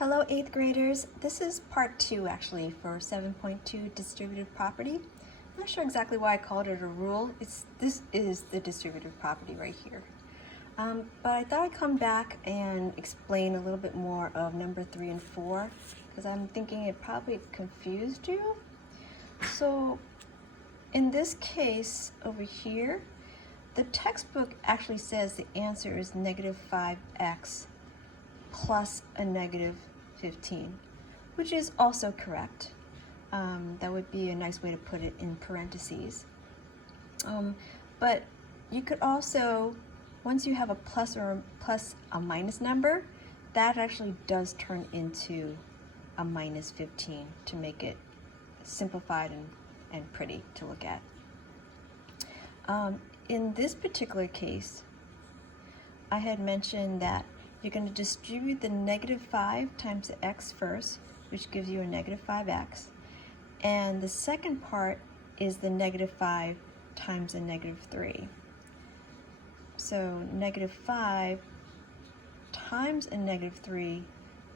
Hello 8th graders. This is part 2 actually for 7.2 distributive property. I'm not sure exactly why I called it a rule. This is the distributive property right here. But I thought I'd come back and explain a little bit more of number 3 and 4 because I'm thinking it probably confused you. So in this case over here, the textbook actually says the answer is negative 5x plus a negative 15, which is also correct. That would be a nice way to put it in parentheses. But you could also, once you have a plus or a minus number, that actually does turn into a minus 15 to make it simplified and pretty to look at. In this particular case, I had mentioned that you're going to distribute the negative 5 times the x first, which gives you a negative 5x. And the second part is the negative 5 times a negative 3. So negative 5 times a negative 3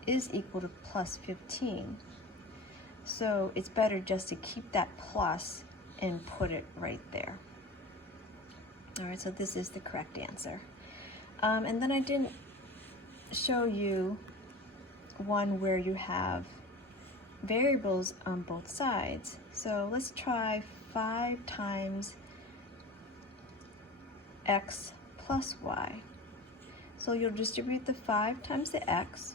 is equal to plus 15. So it's better just to keep that plus and put it right there. All right, so this is the correct answer. And then I didn't show you one where you have variables on both sides. So let's try 5 times x plus y. So you'll distribute the 5 times the x,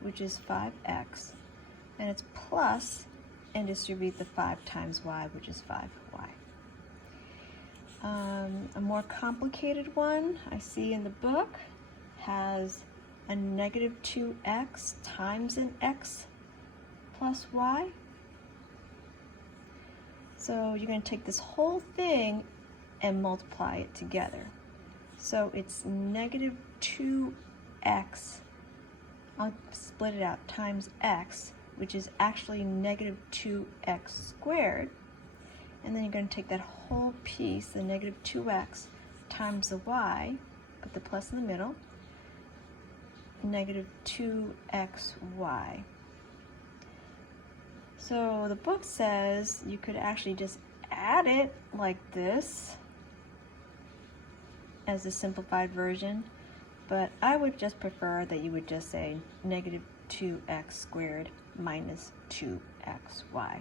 which is 5x, and it's plus, and distribute the 5 times y, which is 5y. A more complicated one I see in the book has a negative 2x times an x plus y. So you're going to take this whole thing and multiply it together. So it's negative 2x, I'll split it out, times x, which is actually negative 2x squared. And then you're going to take that whole piece, the negative 2x, times the y, put the plus in the middle, negative 2xy. So the book says you could actually just add it like this as a simplified version, but I would just prefer that you would just say negative 2x squared minus 2xy,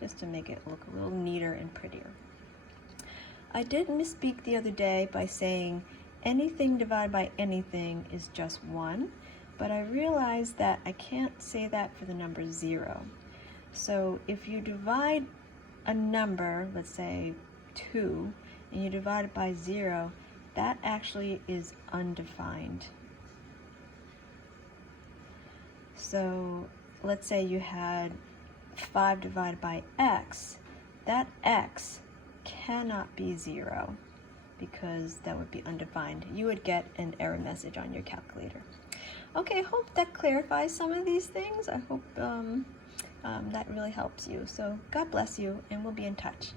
just to make it look a little neater and prettier. I did misspeak the other day by saying anything divided by anything is just 1, but I realized that I can't say that for the number 0. So if you divide a number, let's say 2, and you divide it by 0, that actually is undefined. So let's say you had 5 divided by x, that x cannot be 0 because that would be undefined. You would get an error message on your calculator. Okay, I hope that clarifies some of these things. I hope that really helps you. So God bless you, and we'll be in touch.